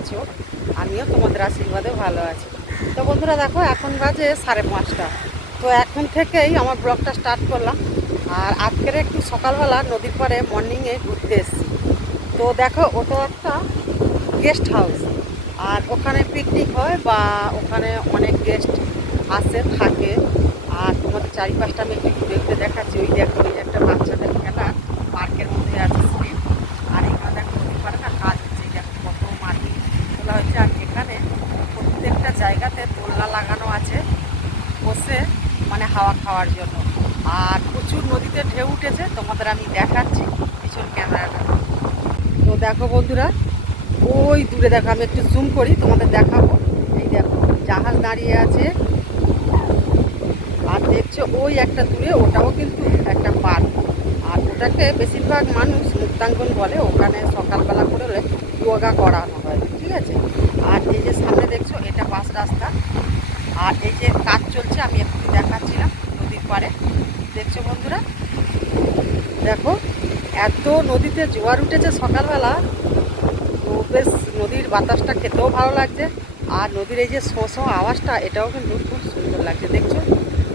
আছো? আমিও তোমাদের আশীর্বাদে ভালো আছি। তো বন্ধুরা দেখো, এখন বাজে সাড়ে পাঁচটা। তো এখন থেকেই আমার ব্লগটা স্টার্ট করলাম। আর আজকের একটু সকালবেলা নদীর পাড়ে মর্নিংয়ে ঘুরতে এসেছি। তো দেখো, ওটা একটা গেস্ট হাউস আর ওখানে পিকনিক হয় বা ওখানে অনেক গেস্ট আসে, থাকে। আর তোমাদের চারিপাশটা আমি একটু ঘুরে ঘুরে দেখাচ্ছি। ওই দেখো, ওই একটা বাচ্চাদের খেলা পার্কের মধ্যে আছে স্লিপ আর এখানে দেখো নদীর পাড়ে না কাজ হচ্ছে এই দেখো কত মাটি তোলা হচ্ছে আর এখানে প্রত্যেকটা জায়গাতে দোলনা লাগানো আছে বসে মানে হাওয়া খাওয়ার জন্য। আর প্রচুর নদীতে ঢেউ উঠেছে, তোমাদের আমি দেখাচ্ছি পিছন ক্যামেরাটা। তো দেখো বন্ধুরা, ওই দূরে দেখো, আমি একটু জুম করি, তোমাদের দেখাবো। এই দেখো, জাহাজ দাঁড়িয়ে আছে। আর দেখছ, ওই একটা দূরে, ওটাও কিন্তু একটা পার্ক। আর ওটাকে বেশিরভাগ মানুষ মুক্তাঙ্গন বলে, ওখানে সকালবেলা করে যোগা করানো হয়, ঠিক আছে? আর এই যে সামনে দেখছ, এটা বাস রাস্তা। আর এই যে কাজ চলছে, আমি একটু পাড়ে দেখছ বন্ধুরা? দেখো, এত নদীতে জোয়ার উঠেছে সকালবেলা। তো বেশ নদীর বাতাসটা খেতেও ভালো লাগছে। আর নদীর এই যে শো শো আওয়াজটা, এটাও কিন্তু খুব সুন্দর লাগছে। দেখছ?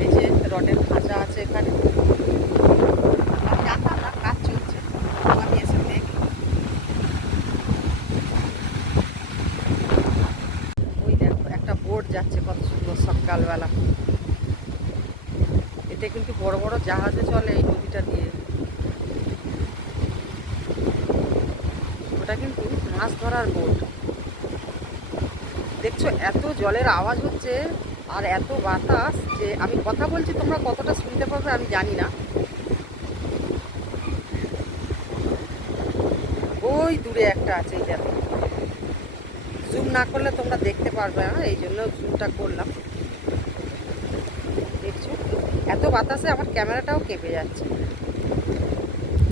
এই যে রডের খাঁচা আছে এখানে। যাচ্ছে কত সুন্দর সকালবেলা। এটা কিন্তু বড় বড় জাহাজে চলে এই নদীটা দিয়ে। ওটা কিন্তু মাছ ধরার বোট। দেখছ, এত জলের আওয়াজ হচ্ছে আর এত বাতাস যে আমি কথা বলছি, তোমরা কতটা শুনতে পারবে আমি জানি না। ওই দূরে একটা আছে, এই জুম না করলে তোমরা দেখতে পারবে না, এই জন্য জুমটা করলাম। এত বাতাসে আমার ক্যামেরাটাও কেঁপে যাচ্ছে।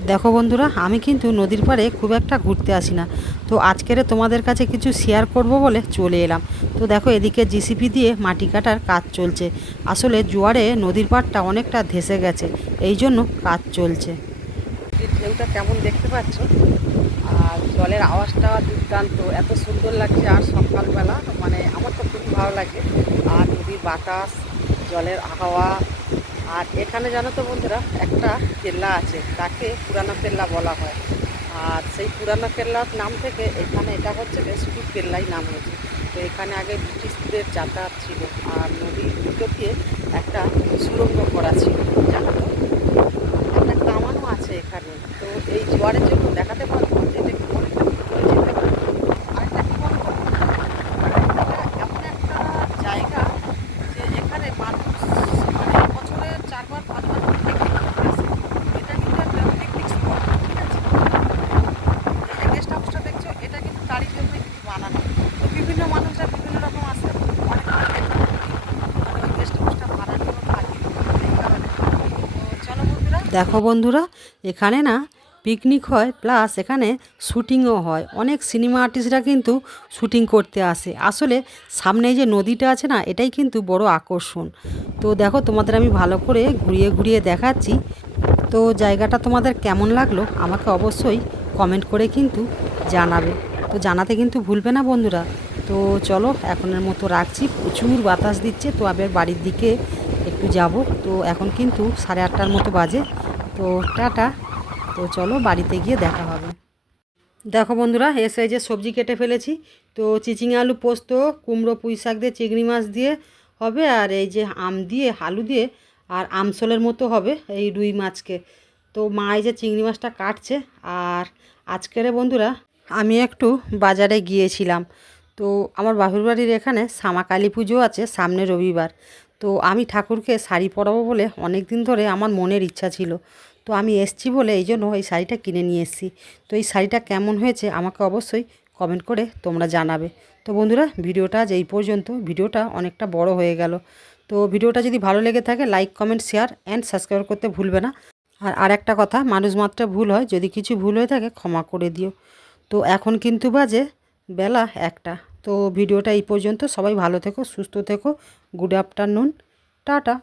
দেখো বন্ধুরা আমি কিন্তু নদীর পাড়ে খুব একটা ঘুরতে আসি না। তো আজকের তোমাদের কাছে কিছু শেয়ার করব বলে চলে এলাম। তো দেখো এদিকে জিসিপি দিয়ে মাটি কাটার কাজ চলছে। আসলে জোয়ারে নদীর পাড়টা অনেকটা ধেসে গেছে এই জন্য কাজ চলছে। ঢেউটা কেমন দেখতে পাচ্ছ? আর জলের আওয়াজটা দুর্দান্ত এত সুন্দর লাগছে আর সকালবেলা মানে আমার তো খুবই ভালো লাগে। আর নদীর বাতাস জলের হাওয়া আর এখানে জানো তো বন্ধুরা, একটা কেল্লা আছে, তাকে পুরানো কেল্লা বলা হয়। আর সেই পুরানো কেল্লার নাম থেকে এখানে এটা হচ্ছে বেশপুর কেল্লাই নাম হয়েছে। তো এখানে আগে ব্রিটিশদের যাতায়াত ছিল, আর নদীর দুটো দিয়ে একটা সুরঙ্গ করা ছিল, জানো তো? একটা কামানো আছে এখানে। তো এই জোয়ারের জন্য দেখাতে পারব যে এটা কি অনেকটা ভিতরে যেতে পারে আরেকটা কি বলব এটা এমন একটা জায়গা যে এখানে মানুষ মানে বছরে চারবার পাঁচবার পিকনিক করতে আসে এটা কিন্তু একটা পিকনিক স্পট ঠিক আছে এই যে গেস্ট হাউসটা দেখছ এটা কিন্তু তারই জন্যই কিন্তু বানানো তো বিভিন্ন মানুষরা বিভিন্ন রকম আসে অনেক মানে ওই গেস্ট হাউসটা ভাড়ার জন্য থাকে এই কারণে তো চলো বন্ধুরা দেখো বন্ধুরা, এখানে না পিকনিক হয় প্লাস এখানে শুটিংও হয়। অনেক সিনেমা আর্টিস্টরা কিন্তু শুটিং করতে আসে। আসলে সামনে যে নদীটা আছে না, এটাই কিন্তু বড় আকর্ষণ। তো দেখো, তোমাদের আমি ভালো করে ঘুরিয়ে ঘুরিয়ে দেখাচ্ছি। তো জায়গাটা তোমাদের কেমন লাগল, আমাকে অবশ্যই কমেন্ট করে কিন্তু জানাবে। তো জানাতে কিন্তু ভুলবে না বন্ধুরা। তো চলো, এখনের মতো রাখছি। প্রচুর বাতাস দিচ্ছে, তো আবার বাড়ির দিকে একটু যাব। তো এখন কিন্তু সাড়ে আটটার মতো বাজে। তো টাটা। তো চলো বাড়িতে গিয়ে দেখা হবে। দেখো বন্ধুরা এসে যে সবজি কেটে ফেলেছি। তো চিচিঙে আলু পোস্ত, কুমড়ো পুঁই শাক দিয়ে, চিংড়ি মাছ দিয়ে হবে, আর এই যে আম দিয়ে, আলু দিয়ে, আর আমসলের মতো হবে এই রুই মাছকে। তো মা এই যে চিংড়ি মাছটা কাটছে, আর আজকের বন্ধুরা আমি একটু বাজারে গিয়েছিলাম। তো আমার বাহুর বাড়ির এখানে শ্যামা কালী পুজো আছে, সামনে রবিবার। তো আমি ঠাকুরকে শাড়ি পরাবো বলে অনেক দিন ধরে আমার মনের ইচ্ছা ছিল। তো আমি এসছি বলে এই জন্য এই শাড়িটা কিনে নিয়ে এসেছি। তো এই শাড়িটা কেমন হয়েছে আমাকে অবশ্যই কমেন্ট করে তোমরা জানাবে। তো বন্ধুরা, ভিডিওটা আজ এই পর্যন্ত। ভিডিওটা অনেকটা বড় হয়ে গেল। তো ভিডিওটা যদি ভালো লেগে থাকে like comment share and subscribe করতে ভুলবে না। আর আরেকটা কথা, মানুষ মাত্রা ভুল হয়। যদি কিছু ভুল হয়ে থাকে, ক্ষমা করে দিও। তো এখন কিন্তু বাজে বেলা একটা। তো ভিডিওটা এই পর্যন্ত। সবাই ভালো থেকো সুস্থ থেকো। Good afternoon tata.